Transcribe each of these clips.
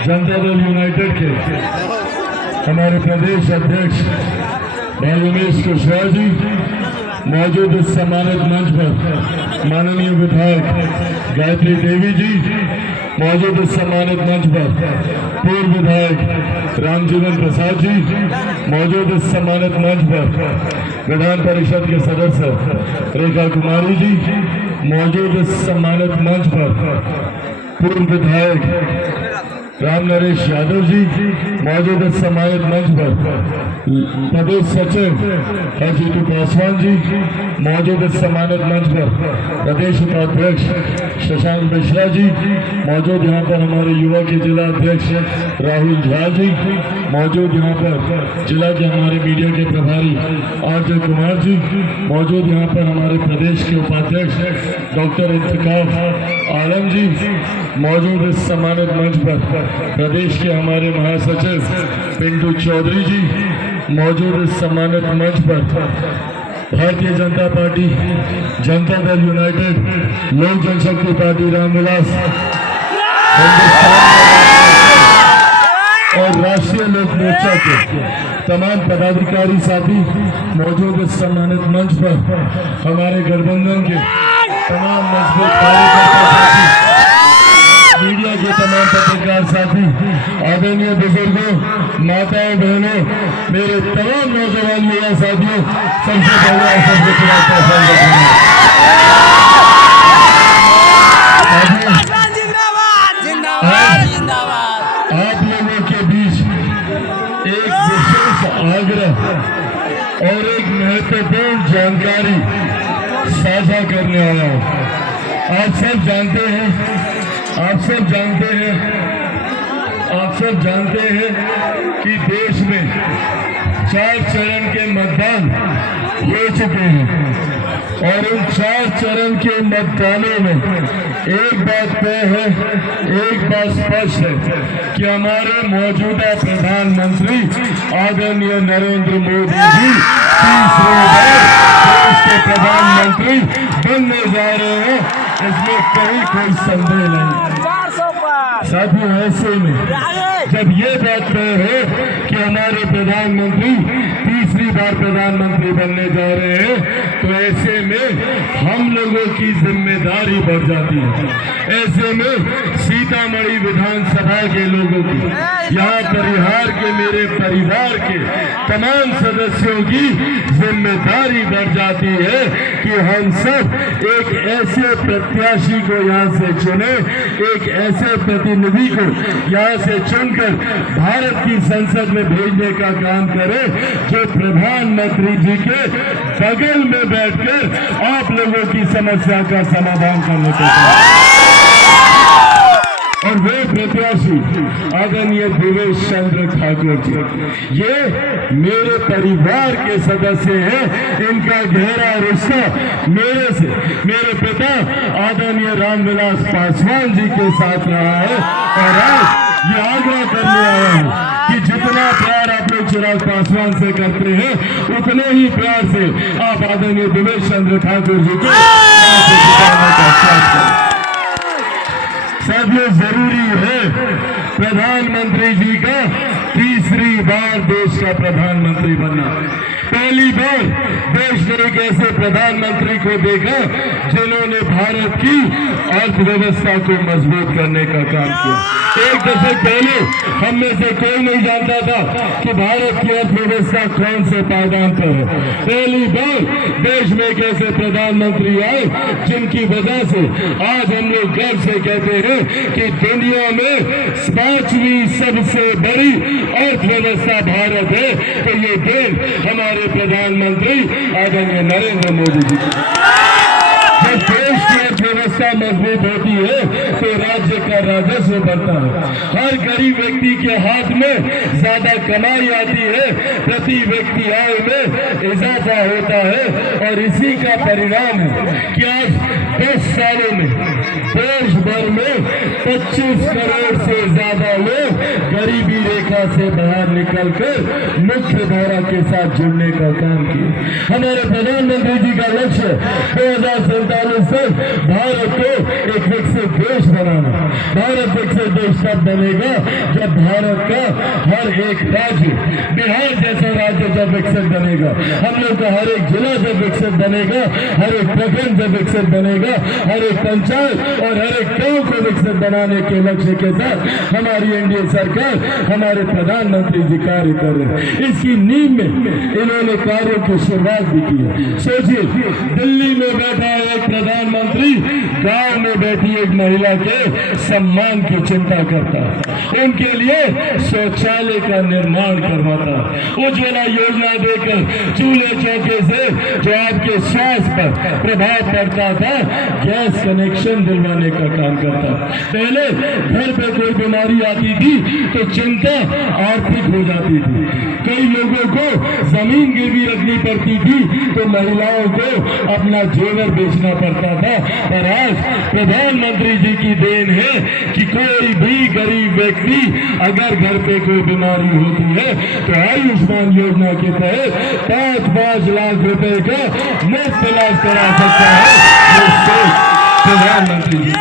Janata Dal United के हमारे प्रदेश अध्यक्ष भाई उमेश कुशवाहा जी, मौजूद इस सम्मानित मंच पर माननीय विधायक गायत्री देवी जी, मौजूद इस सम्मानित मंच पर पूर्व विधायक रामजीवन प्रसाद जी, मौजूद इस सम्मानित मंच पर विधान परिषद के सदस्य रेखा कुमारी जी, मौजूद इस सम्मानित मंच पर पूर्व विधायक राम नरेश यादव जी, मौजूद इस सम्मानित मंच पर प्रदेश सचिव अजीतू पासवान जी, मौजूद इस सम्मानित मंच पर प्रदेश उपाध्यक्ष शशांक मिश्रा जी, मौजूद यहाँ पर हमारे युवा के जिला अध्यक्ष राहुल झा जी, मौजूद यहाँ पर जिला के हमारे मीडिया के प्रभारी आरजे कुमार जी, मौजूद यहाँ पर हमारे प्रदेश के उपाध्यक्ष डॉक्टर इत्तेकाफ आलम जी, मौजूद इस सम्मानित मंच पर प्रदेश के हमारे महासचिव पिंटू चौधरी जी, मौजूद इस सम्मानित मंच पर भारतीय जनता पार्टी, जनता दल यूनाइटेड, लोक जनशक्ति पार्टी रामविलास और राष्ट्रीय लोक मोर्चा के तमाम पदाधिकारी साथी, मौजूद इस सम्मानित मंच पर हमारे गठबंधन के तमाम मजबूत कार्यकर्ता साथी, मीडिया के तमाम पत्रकार साथी, आदरणीय बुजुर्गों, माताओं, बहनों, मेरे तमाम नौजवान युवा साथियों, सबसे पहले आप सबको आप लोगों के बीच एक विशेष आग्रह और एक महत्वपूर्ण जानकारी साझा करने आया हूँ। आप सब जानते हैं कि देश में 4 चरण के मतदान हो चुके हैं और उन 4 चरण के मतदानों में एक बात तय है, एक बात स्पष्ट है कि हमारे मौजूदा प्रधानमंत्री आदरणीय नरेंद्र मोदी जी तीसरी बार देश के प्रधानमंत्री बनने जा रहे हैं, इसमें कोई संदेह नहीं। साथियों, ऐसे में जब ये बात तय है कि हमारे प्रधानमंत्री तीसरी बार प्रधानमंत्री बनने जा रहे हैं, तो ऐसे में हम लोगों की जिम्मेदारी बढ़ जाती है। ऐसे में सीतामढ़ी विधानसभा के लोगों की, यहाँ परिहार के मेरे परिवार के तमाम सदस्यों की जिम्मेदारी बढ़ जाती है कि हम सब एक ऐसे प्रत्याशी को यहाँ से चुने, एक ऐसे प्रतिनिधि को यहाँ से चुनकर भारत की संसद में भेजने का काम करें जो प्रधानमंत्री जी के बगल में बैठकर आप लोगों की समस्या का समाधान करने को और वे प्रत्याशी आदरणीय देवेश चंद्र ठाकुर जी, ये मेरे परिवार के सदस्य हैं। इनका गहरा रिश्ता मेरे से मेरे पिता आदरणीय रामविलास पासवान जी के साथ रहा है और आज ये आग्रह करने आया हूँ कि जितना प्यार आप लोग चिराग पासवान से करते हैं, उतने ही प्यार से आप आदरणीय देवेश चंद्र ठाकुर जी को साथियों, जरूरी है प्रधानमंत्री जी का तीसरी बार देश का प्रधानमंत्री बनना। पहली बार देश ने एक ऐसे प्रधानमंत्री को देखा जिन्होंने भारत की अर्थव्यवस्था को मजबूत करने का काम किया। एक दशक पहले हम में से कोई नहीं जानता था कि भारत की अर्थव्यवस्था कौन से पायदान पर है। पहली बार देश में एक ऐसे प्रधानमंत्री आए जिनकी वजह से आज हम लोग गर्व से कहते हैं कि दुनिया में 5वीं सबसे बड़ी अर्थव्यवस्था भारत है। तो ये देश हमारे प्रधानमंत्री आदरणीय नरेंद्र मोदी जी। जब देश की अर्थव्यवस्था मजबूत होती है तो राज्य का राजस्व बढ़ता है, हर गरीब व्यक्ति के हाथ में ज्यादा कमाई आती है, प्रति व्यक्ति आय में इजाफा होता है और इसी का परिणाम है कि आज 10 सालों में देश भर में 25 करोड़ से ज्यादा लोग गरीबी रेखा रेखा से बाहर निकलकर मुख्य धारा के साथ जुड़ने का काम किया। हमारे प्रधानमंत्री जी का लक्ष्य 2047 तक भारत को एक विकसित देश बनाना। भारत विकसित देश तब बनेगा जब भारत का हर एक राज्य, बिहार जैसा राज्य जब विकसित बनेगा, हम लोग का हर एक जिला जब विकसित बनेगा, हर एक प्रखंड जब विकसित बनेगा, हर एक पंचायत और हर एक गांव को विकसित बनाने के लक्ष्य के साथ हमारी एनडीए सरकार, हमारे प्रधानमंत्री जी कार्य कर रहे हैं। इसकी नींव में इन्होंने कार्यों की शुरुआत भी की है। सोचिए, दिल्ली में बैठा एक प्रधानमंत्री गांव में बैठी एक महिला के सम्मान की चिंता करता है, उनके लिए शौचालय का निर्माण करवाता, उज्ज्वला योजना देकर चूल्हे चौके से जो आपके स्वास्थ्य पर प्रभाव पड़ता था, गैस कनेक्शन दिलवाने का काम करता। पहले घर पे कोई बीमारी आती थी तो चिंता आर्थिक हो जाती थी, कई लोगों को जमीन गिरवी रखनी पड़ती थी, तो महिलाओं को अपना जेवर बेचना पड़ता था। पर आज प्रधानमंत्री जी की देन है कि कोई भी गरीब व्यक्ति अगर घर पे कोई बीमारी होती है तो आयुष्मान योजना के तहत 5-5 लाख रुपए का मुफ्त इलाज करा सकता है प्रधानमंत्री जी।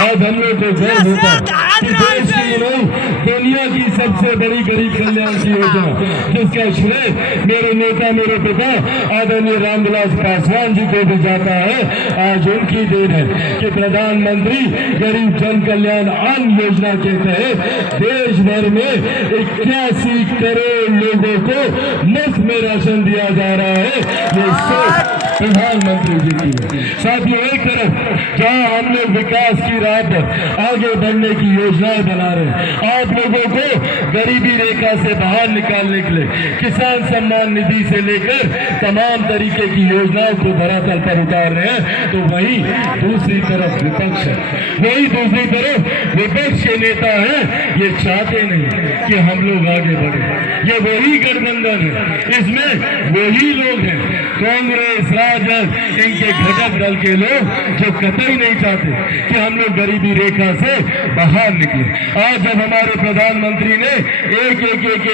आज हम लोग को गर्व होता है कि देश की नहीं, दुनिया की सबसे बड़ी गरीब कल्याण की योजना, जिसका श्रेय मेरे नेता, मेरे पिता आदरणीय रामविलास पासवान जी को भी जाता है। आज उनकी देन है कि प्रधानमंत्री गरीब जन कल्याण अन्न योजना के तहत देश भर में 81 करोड़ लोगों को मुफ्त में राशन दिया जा रहा है। ये सोच प्रधानमंत्री जी की है। साथियों, एक तरफ जहां हम लोग विकास की राह पर आगे बढ़ने की योजनाएं बना रहे हैं, आप लोगों को गरीबी रेखा से बाहर निकालने के लिए किसान सम्मान निधि से लेकर तमाम तरीके की योजनाओं को धरातल पर उतार रहे हैं, तो वही दूसरी तरफ विपक्ष है, वही दूसरी तरफ विपक्ष के नेता हैं, ये चाहते नहीं कि हम लोग आगे बढ़े। ये वही गठबंधन है, इसमें वही लोग हैं, कांग्रेस, राजद, इनके घटक दल के लोग जो कतई नहीं चाहते कि हम लोग गरीबी रेखा से बाहर निकले। आज जब हमारे प्रधानमंत्री ने एक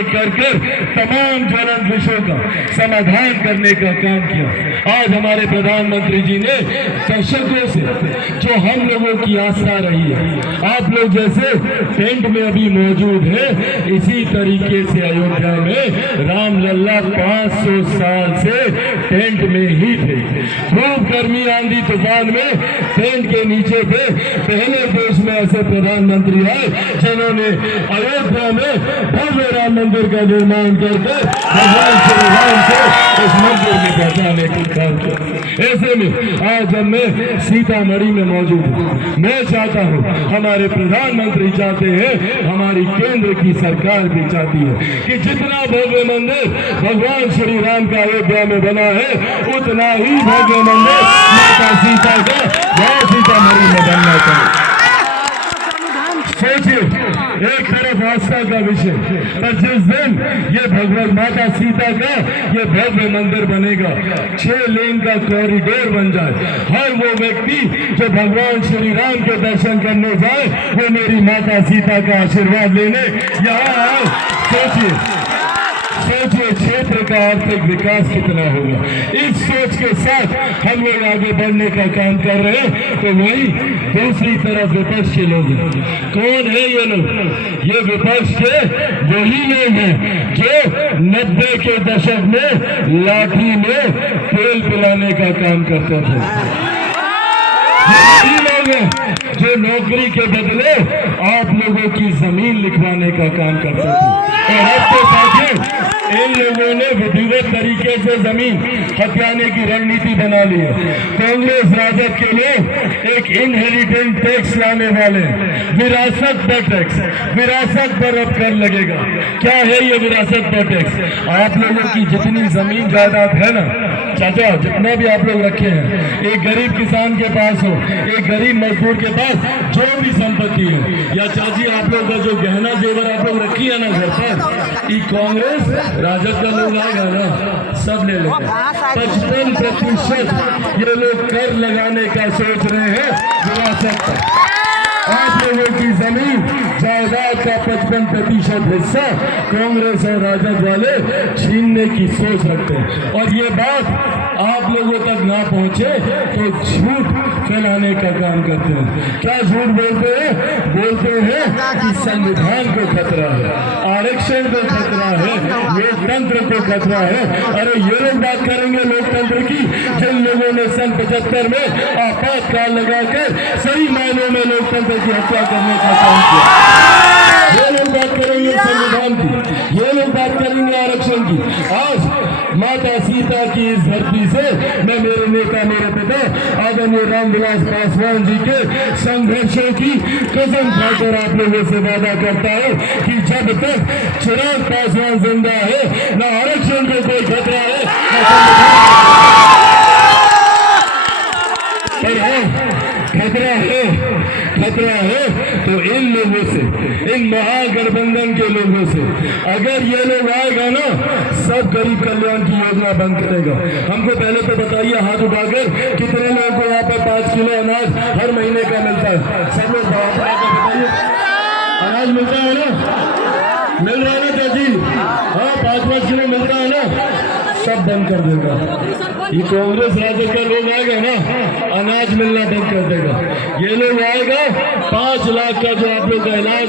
कर तमाम ज्वलंत विषयों का समाधान करने का काम किया, आज हमारे प्रधानमंत्री जी ने दशकों से जो हम लोगों की आस्था रही है, आप लोग जैसे टेंट में अभी मौजूद है, इसी तरीके से अयोध्या में राम लल्ला 500 साल से टेंट में ही थे। खूब गर्मी आंधी तूफान में टेंट के नीचे थे। पहले देश में ऐसे प्रधानमंत्री आए जिन्होंने अयोध्या में भव्य राम मंदिर का निर्माण करके भगवान श्री राम को इस मंदिर में पहुंचाने का काम किया। ऐसे में आज जब मैं सीतामढ़ी में मौजूद हूँ, मैं चाहता हूँ, हमारे प्रधानमंत्री चाहते हैं, हमारी केंद्र की सरकार भी चाहती है कि जितना भव्य मंदिर भगवान श्री राम का अयोध्या में बना है, उतना ही भव्य मंदिर माता सीता का वह सीतामढ़ी में बनना चाहिए। सोचिए, एक तरफ आस्था का विषय, पर जिस दिन ये भगवत माता सीता का ये भव्य मंदिर बनेगा, 6 लेन का कॉरिडोर बन जाए, हर वो व्यक्ति जो भगवान श्री राम के दर्शन करने जाए, वो मेरी माता सीता का आशीर्वाद लेने यहाँ आए। सोचिए क्षेत्र का आर्थिक विकास कितना होगा। इस सोच के साथ हम लोग आगे बढ़ने का काम कर रहे हैं, तो वही दूसरी तरफ विपक्ष के लोग हैं। कौन है ये लोग? ये विपक्ष के वही लोग हैं जो 90 के दशक में लाठी में तेल पिलाने का काम करते थे। यही लोग हैं जो नौकरी के बदले आप लोगों की जमीन लिखवाने का काम करते थे। और अब तो साथियों, इन लोगों ने विधिवत तरीके से जमीन हथियाने की रणनीति बना ली है। कांग्रेस राजद के लोग एक इनहेरिटेंस टैक्स लाने वाले, विरासत पर टैक्स, विरासत पर अब कर लगेगा। क्या है ये विरासत पर टैक्स? आप लोगों की जितनी जमीन जायदाद है ना चाचा, जितना भी आप लोग रखे हैं, एक गरीब किसान के पास हो, एक गरीब मजदूर के पास जो भी संपत्ति हो, या चाची आप लोग का जो गहना जेवर आप लोग रखी है ना घर पर, ये कांग्रेस राजद का लोग आएगा ना, सब ले लेंगे। 55% ये लोग कर लगाने का सोच रहे हैं विरासत पर। आप लोगों की जमीन जायदाद का 55% हिस्सा कांग्रेस और राजद वाले छीनने की सोच रखते हैं। और ये बात आप लोगों तक ना पहुंचे तो झूठ फैलाने का काम करते हैं। क्या झूठ बोलते हैं? बोलते हैं कि संविधान को खतरा है, आरक्षण को खतरा है, लोकतंत्र को खतरा है। अरे ये लोग बात करेंगे लोकतंत्र की जिन लोगों ने सन 75 में आपातकाल लगाकर सही मायनों में लोकतंत्र की हत्या करने का काम किया। ये लोग बात करेंगे संविधान की, ये लोग बात करेंगे आरक्षण की। आज माता सीता की इस धरती से मैं मेरे नेता, मेरे पिता आदरणीय रामविलास पासवान जी के संघर्षों की कसम खाकर आप लोगों से वादा करता हूं कि जब तक चिराग पासवान जिंदा है न आरक्षण को कोई खतरा है, खतरा है तो इन लोगों से, इन महागठबंधन के लोगों से। अगर ये लोग आएगा ना, सब गरीब कल्याण की योजना बंद करेगा। हमको पहले तो बताइए हाथ उठाकर कितने लोगों को यहाँ पर 5 किलो अनाज हर महीने का मिलता है? सब लोग बताइए, अनाज मिलता है ना? मिल रहा है ना चाची? हाँ, 5-5 किलो मिलता है ना? सब बंद कर देगा। ये कांग्रेस राजद का लोग आएगा ना, अनाज मिलना बंद कर देगा। ये लोग आएगा 5 लाख का जो आप लोग का इलाज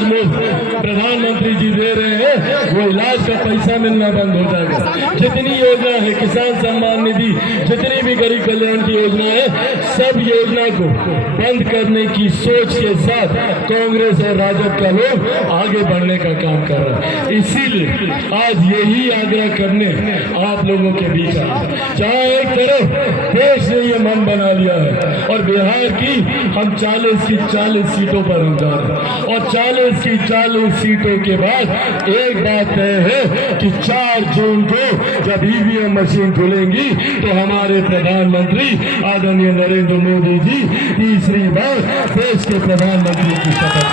प्रधानमंत्री जी दे रहे हैं, वो इलाज का पैसा मिलना बंद हो जाएगा। जितनी योजना है, किसान सम्मान निधि, जितनी भी गरीब कल्याण की योजना है, सब योजना को बंद करने की सोच के साथ कांग्रेस और राजद का लोग आगे बढ़ने का काम कर रहा है। इसीलिए आज यही आग्रह करने आप लोगों के बीच आए। जहाँ एक तरफ देश ने ये मन बना लिया है और बिहार की हम 40 की 40 सीटों पर हम जा रहे हैं, और 40 की 40 सीटों के बाद एक बात तय है कि 4 जून को जब ईवीएम मशीन खुलेंगी तो हमारे प्रधानमंत्री आदरणीय नरेंद्र मोदी जी तीसरी बार देश के प्रधानमंत्री की शपथ।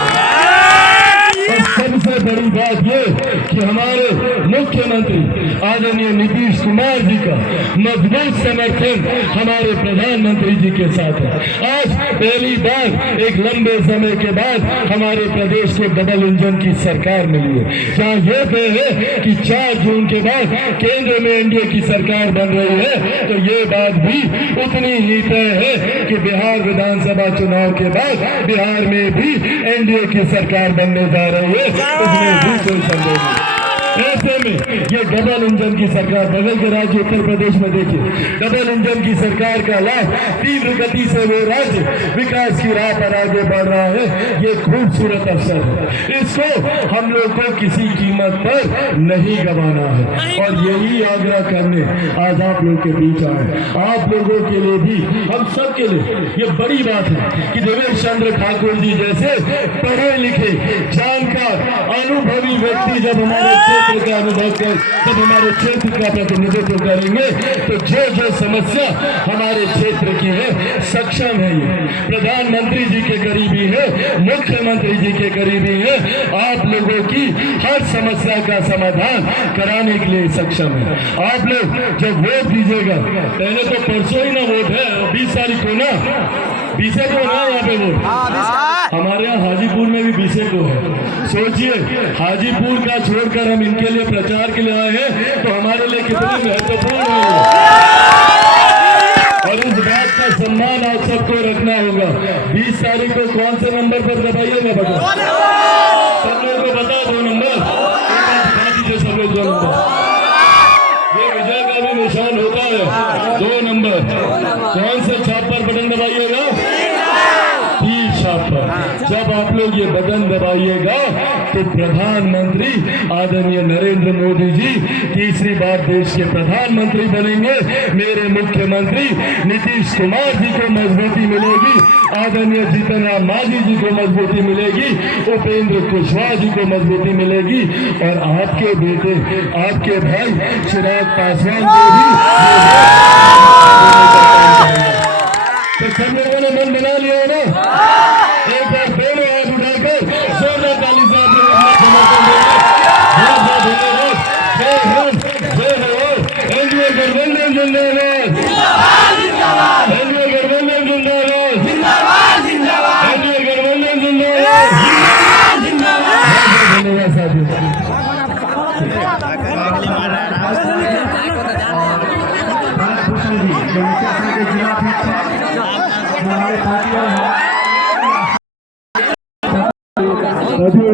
और सबसे बड़ी बात ये कि हमारे मुख्यमंत्री आदरणीय नीतीश कुमार जी का मजबूत समर्थन हमारे प्रधानमंत्री जी के साथ है। आज पहली बार एक लंबे समय के बाद हमारे प्रदेश को डबल इंजन की सरकार मिली है, जहाँ ये तय है कि 4 जून के बाद केंद्र में एनडीए की सरकार बन रही है। तो ये बात भी उतनी ही तय है कि बिहार विधानसभा चुनाव के बाद बिहार में भी एनडीए की सरकार बनने जा रही है, उसमें भी कोई संदेह नहीं। ऐसे में ये डबल इंजन की सरकार, बगल के राज्य उत्तर प्रदेश में देखिए, डबल इंजन की सरकार का लाभ तीव्र गति से वो राज्य विकास की राह पर आगे बढ़ रहा है। ये खूबसूरत अवसर है, इसको हम लोग को किसी कीमत पर नहीं गंवाना है। और यही आग्रह करने आज आप लोग के बीच आए। आप लोगों के लिए भी, हम सब के लिए ये बड़ी बात है कि देवेश चंद्र ठाकुर जी जैसे पढ़े लिखे, जानकार, अनुभवी व्यक्ति जब हमारे का अनुभव कर, जब हमारे क्षेत्र का प्रतिनिधित्व करेंगे तो जो समस्या हमारे क्षेत्र की है, सक्षम है, ये प्रधानमंत्री जी के करीबी है, मुख्यमंत्री जी के करीबी है, आप लोगों की हर समस्या का समाधान कराने के लिए सक्षम है। आप लोग जब वोट दीजिएगा, पहले तो परसों ही ना वोट है, 20 तारीख को ना, 20 को ना यहाँ पे वोट, हमारे यहाँ हाजीपुर में भी 20 को है। सोचिए, हाजीपुर का छोड़कर हम इनके लिए प्रचार के लिए आए हैं, तो हमारे लिए कितनी महत्वपूर्ण है। और इस बात का सम्मान आप सबको रखना होगा। 20 तारीख को कौन से नंबर पर दबाइएगा बता, सब लोगों को बता, 2 नंबर बता दीजिए सब लोग, 2 नंबर। ये विजय का भी निशान होता है, 2 नंबर। कौन से छाप पर बटन दबाइएगा? 30 छाप पर। जब आप लोग ये बटन दबाइएगा तो प्रधानमंत्री आदरणीय नरेंद्र मोदी जी तीसरी बार देश के प्रधानमंत्री बनेंगे। मेरे मुख्यमंत्री नीतीश कुमार जी को मजबूती मिलेगी, आदरणीय जीतन राम मांझी जी को मजबूती मिलेगी, उपेंद्र कुशवाहा जी को मजबूती मिलेगी, और आपके बेटे, आपके भाई चिराग पासवान को भी। तो सब लोगों ने मन बना लिया ना? एक बार दोनों हाथ उठाकर जोरदार ताली से आप लोग समर्थन देंगे। जय हिंद, जय हो। एनडीए गठबंधन जिंदाबाद, एनडीए गठबंधन जिंदाबाद, एनडीए गठबंधन जिंदाबाद। के जिला अध्यक्ष हैं, जो हमारे पार्टी और